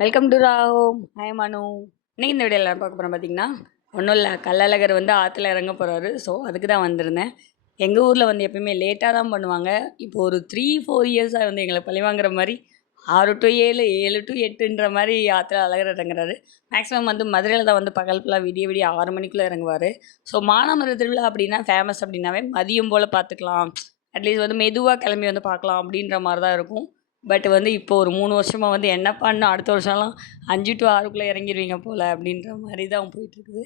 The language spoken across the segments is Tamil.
Welcome to ராஹோ. ஹாய் மனு. இன்னைக்கு இந்த வீடியோவில் பார்க்க போகிறோம் பார்த்தீங்கன்னா, ஒன்றும் இல்லை, கள்ளழகர் வந்து ஆற்றுல இறங்க போகிறாரு. ஸோ அதுக்கு தான் வந்திருந்தேன். எங்கள் ஊரில் வந்து எப்பயுமே லேட்டாக தான் பண்ணுவாங்க. இப்போ ஒரு 3-4 இயர்ஸாக வந்து எங்களை பழி வாங்குற மாதிரி 6 to 7, 7 to 8ன்ற மாதிரி ஆற்றுல அழகர் இறங்குறாரு. மேக்ஸிமம் வந்து மதுரையில் தான் வந்து பகல் ஃபுல்லாக விடிய விடிய 6 மணிக்குள்ளே இறங்குவார். ஸோ மானாமதுரை திருவிழா அப்படின்னா ஃபேமஸ் அப்படின்னாவே மதியம் போல் பார்த்துக்கலாம், அட்லீஸ்ட் வந்து மெதுவாக கிளம்பி வந்து பார்க்கலாம் அப்படின்ற மாதிரி தான் இருக்கும். பட் வந்து இப்போ ஒரு 3 வருஷமாக வந்து என்னப்பா இன்னும் அடுத்த வருஷம்லாம் 5 to 6க்குள்ளே இறங்கிடுவீங்க போல் அப்படின்ற மாதிரி தான் போயிட்டுருக்குது.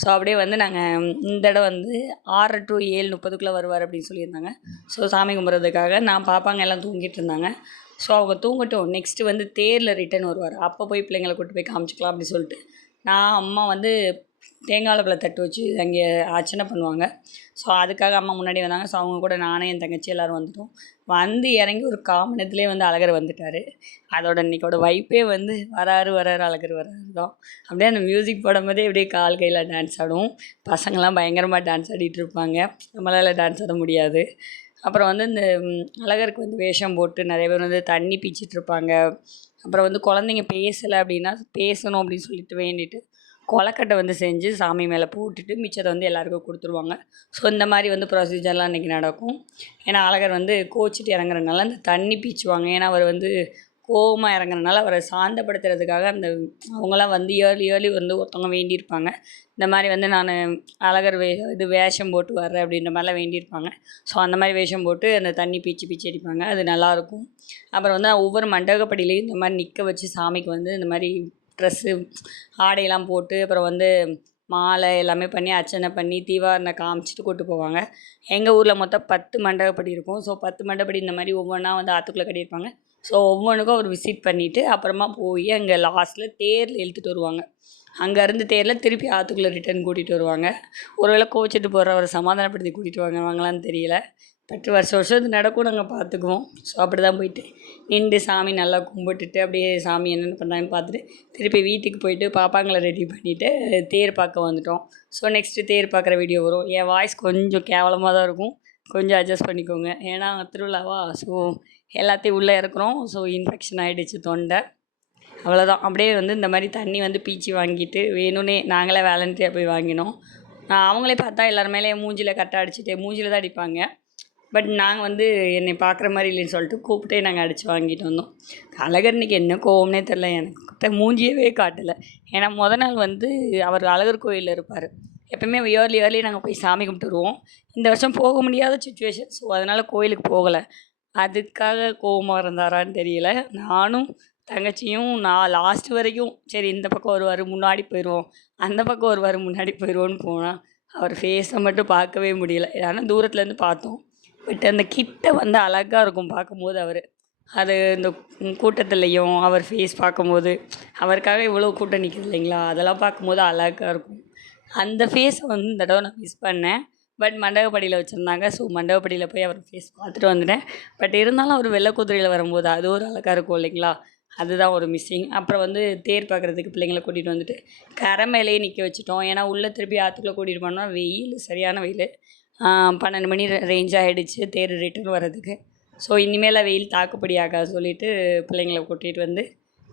ஸோ அப்படியே வந்து நாங்கள் இந்த இடம் வந்து 6 to 7:30க்குள்ளே வருவார் அப்படின்னு சொல்லியிருந்தாங்க. ஸோ சாமி கும்பிட்றதுக்காக நான் பாப்பாங்க எல்லாம் தூங்கிட்டு இருந்தாங்க. ஸோ அவங்க தூங்கட்டும், நெக்ஸ்ட்டு வந்து தேரில் ரிட்டன் வருவார், அப்போ போய் பிள்ளைங்களை கூட்டு போய் காமிச்சிக்கலாம் அப்படின்னு சொல்லிட்டு நான் அம்மா வந்து தேங்காய் பழ தட்டு வச்சு அங்கே அர்ச்சனை பண்ணுவாங்க. ஸோ அதுக்காக அம்மா முன்னாடி வந்தாங்க. ஸோ அவங்க கூட நானே என் தங்கச்சி எல்லோரும் வந்துட்டோம். வந்து இறங்கி ஒரு 1/4 மணி நேரத்துலேயே வந்து அழகர் வந்துட்டார். அதோட இன்றைக்கோட வைப்பே வந்து வராரு அழகர் வராரு தான். அப்படியே அந்த மியூசிக் போடும்போதே அப்படியே கால் கையில் டான்ஸ் ஆடும். பசங்கள்லாம் பயங்கரமாக டான்ஸ் ஆடிட்டு இருப்பாங்க. நம்மளால் டான்ஸ் ஆட முடியாது. அப்புறம் வந்து இந்த அழகருக்கு வந்து வேஷம் போட்டு நிறைய பேர் வந்து தண்ணி பீச்சிட்ருப்பாங்க. அப்புறம் வந்து குழந்தைங்க பேசலை அப்படின்னா பேசணும் அப்படின்னு சொல்லிட்டு வேண்டிட்டு கொலக்கட்டை வந்து செஞ்சு சாமி மேலே போட்டுட்டு மிச்சத்தை வந்து எல்லாருக்கும் கொடுத்துருவாங்க. ஸோ இந்த மாதிரி வந்து ப்ரொசீஜர்லாம் இன்றைக்கி நடக்கும். ஏன்னா அழகர் வந்து கோச்சிட்டு இறங்குறதுனால அந்த தண்ணி பீச்சுவாங்க. ஏன்னா அவர் வந்து கோவமாக இறங்குறதுனால அவரை சாந்தப்படுத்துறதுக்காக அந்த அவங்களாம் வந்து இயர்லி வந்து ஒருத்தவங்க வேண்டியிருப்பாங்க. இந்த மாதிரி வந்து நான் அழகர் வேஷம் போட்டு வர்றேன் அப்படின்ற மாதிரிலாம் வேண்டியிருப்பாங்க. ஸோ அந்த மாதிரி வேஷம் போட்டு அந்த தண்ணி பீச்சு அடிப்பாங்க. அது நல்லாயிருக்கும். அப்புறம் வந்து ஒவ்வொரு மண்டகப்படியிலையும் இந்த மாதிரி நிற்க வச்சு சாமிக்கு வந்து இந்த மாதிரி ட்ரெஸ்ஸு ஆடையெல்லாம் போட்டு அப்புறம் வந்து மாலை எல்லாமே பண்ணி அர்ச்சனை பண்ணி தீவாரனை காமிச்சிட்டு கூட்டு போவாங்க. எங்கள் ஊரில் மொத்தம் 10 மண்டபப்படி இருக்கும். ஸோ 10 மண்டபப்படி இந்த மாதிரி ஒவ்வொன்றா வந்து ஆற்றுக்குள்ளே கட்டியிருப்பாங்க. ஸோ ஒவ்வொன்றுக்கும் அவர் விசிட் பண்ணிவிட்டு அப்புறமா போய் அங்கே லாஸ்ட்டில் தேரில் இழுத்துட்டு வருவாங்க. அங்கேருந்து தேரில் திருப்பி ஆற்றுக்குள்ளே ரிட்டன் கூட்டிகிட்டு வருவாங்க. ஒருவேளை கோச்சிட்டு போகிறவரை சமாதானப்படுத்தி கூட்டிகிட்டு வாங்கலான்னு தெரியல. பட் வருஷம் இது நடக்கும், நாங்கள் பார்த்துக்குவோம். ஸோ அப்படி தான் போயிட்டு நின்று சாமி நல்லா கும்பிட்டுட்டு அப்படியே சாமி என்னென்ன பண்ணுறாங்கன்னு பார்த்துட்டு திருப்பி வீட்டுக்கு போயிட்டு பாப்பாங்களை ரெடி பண்ணிவிட்டு தேர் பார்க்க வந்துட்டோம். ஸோ நெக்ஸ்ட்டு தேர் பார்க்குற வீடியோ வரும். என் வாய்ஸ் கொஞ்சம் கேவலமாக தான் இருக்கும், கொஞ்சம் அட்ஜஸ்ட் பண்ணிக்கோங்க. ஏன்னா திருவிழாவா, ஸோ எல்லாத்தையும் உள்ளே இறக்குறோம். ஸோ இன்ஃபெக்ஷன் ஆகிடுச்சு தொண்டை, அவ்வளோதான். அப்படியே வந்து இந்த மாதிரி தண்ணி வந்து பீச்சி வாங்கிட்டு வேணும்னே நாங்களே வேலண்ட்ரியாக போய் வாங்கினோம். அவங்களே பார்த்தா எல்லோரும் மேலே மூஞ்சியில் கட்டை அடிச்சுட்டு மூஞ்சியில் தான் அடிப்பாங்க. பட் நாங்கள் வந்து என்னை பார்க்குற மாதிரி இல்லைன்னு சொல்லிட்டு கூப்பிட்டே நாங்கள் அடித்து வாங்கிட்டு வந்தோம். அழகர் இன்றைக்கி என்ன கோவம்னே தெரில, எனக்கு மூஞ்சியவே காட்டலை. ஏன்னா நாள் வந்து அவர் அழகர் கோயிலில் இருப்பார். எப்போயுமே இயர்லி நாங்கள் போய் சாமி கும்பிட்டு வருவோம். இந்த வருஷம் போக முடியாத சுச்சுவேஷன். ஸோ அதனால் கோயிலுக்கு போகலை. அதுக்காக கோவமாக இருந்தாரான்னு தெரியல. நானும் தங்கச்சியும் நான் லாஸ்ட் வரைக்கும் சரி இந்த பக்கம் வருவார் முன்னாடி போயிடுவோம், அந்த பக்கம் வருவார் முன்னாடி போயிடுவோன்னு போனால் அவர் ஃபேஸை மட்டும் பார்க்கவே முடியல. ஆனால் தூரத்துலேருந்து பார்த்தோம். பட் அந்த கிட்ட வந்து அழகாக இருக்கும் பார்க்கும்போது அவர். அது இந்த கூட்டத்துலேயும் அவர் ஃபேஸ் பார்க்கும்போது அவருக்காக இவ்வளோ கூட்டம் நிற்கிது இல்லைங்களா, அதெல்லாம் பார்க்கும்போது அழகாக இருக்கும். அந்த ஃபேஸை வந்து இந்த தடவை நான் மிஸ் பண்ணேன். பட் மண்டபப்படியில் வச்சுருந்தாங்க. ஸோ மண்டபப்படியில் போய் அவர் ஃபேஸ் பார்த்துட்டு வந்துட்டேன். பட் இருந்தாலும் அவர் வெள்ளை குதிரையில் வரும்போது அது ஒரு அழகாக இருக்கும் இல்லைங்களா, அதுதான் ஒரு மிஸ்ஸிங். அப்புறம் வந்து தேர் பார்க்குறதுக்கு பிள்ளைங்களை கூட்டிகிட்டு வந்துட்டு கரை மேலேயே நிற்க வச்சுட்டோம். ஏன்னா உள்ளே திருப்பி ஆற்றுக்குள்ளே கூட்டிகிட்டு போனோம்னா வெயில், சரியான வெயில். 12 மணி ரேஞ்ச் ஆகிடுச்சு தேர் ரிட்டர்ன் வர்றதுக்கு. ஸோ இனிமேல் வெயில் தாக்குப்படி ஆகாது சொல்லிவிட்டு பிள்ளைங்களை கூட்டிகிட்டு வந்து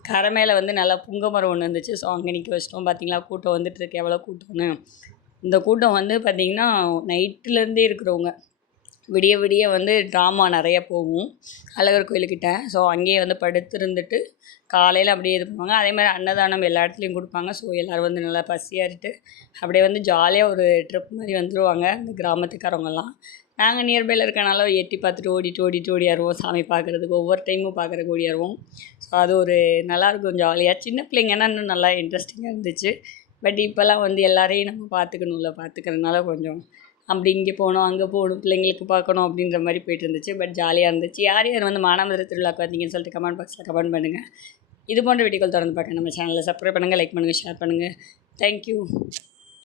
கரை மேலே வந்து நல்லா புங்க மரம் ஒன்று இருந்துச்சு. ஸோ அங்கே நிற்க வச்சிட்டோம். பார்த்திங்களா கூட்டம் வந்துட்டுருக்கு, எவ்வளோ கூட்டம்னு. இந்த கூட்டம் வந்து பார்த்திங்கன்னா நைட்டுலேருந்தே இருக்கிறவங்க விடிய விடிய வந்து ட்ராமா நிறைய போகும் அழகர் கோயிலுக்கிட்ட. ஸோ அங்கேயே வந்து படுத்திருந்துட்டு காலையில் அப்படியே இது பண்ணுவாங்க. அதே மாதிரி அன்னதானம் எல்லா இடத்துலையும் கொடுப்பாங்க. ஸோ எல்லோரும் வந்து நல்லா பசியாறிட்டு அப்படியே வந்து ஜாலியாக ஒரு ட்ரிப் மாதிரி வந்துடுவாங்க இந்த கிராமத்துக்காரவங்கெல்லாம். நாங்கள் நியர்பையில் இருக்கனால எட்டி பார்த்துட்டு ஓடிட்டு ஓடியாருவோம் சாமி பார்க்குறதுக்கு. ஒவ்வொரு டைமும் பார்க்குறதுக்கு ஓடியாருவோம். ஸோ அது ஒரு நல்லாயிருக்கும் ஜாலியாக. சின்ன பிள்ளைங்கன்னா இன்னும் நல்லா இன்ட்ரெஸ்டிங்காக இருந்துச்சு. பட் இப்போல்லாம் வந்து எல்லாரையும் நம்ம பார்த்துக்கணும்ல, பார்த்துக்கிறதுனால கொஞ்சம் அப்படி இங்கே போகணும் அங்கே போகணும் பிள்ளைங்களுக்கு பார்க்கணும் அப்படின்ற மாதிரி போயிட்டு இருந்துச்சு. பட் ஜாலியாக இருந்துச்சு. யார் யார் வந்து மானாமதுரை திருவிழாக்கு வந்தீங்கன்னு சொல்லிட்டு கமெண்ட் பாக்ஸில் கமெண்ட் பண்ணுங்கள். இது போன்ற வீடியோக்கள் தொடர்ந்து பார்க்க நம்ம சேனலில் சப்ஸ்கிரைப் பண்ணுங்கள், லைக் பண்ணுங்கள், ஷேர் பண்ணுங்கள். தேங்க்யூ.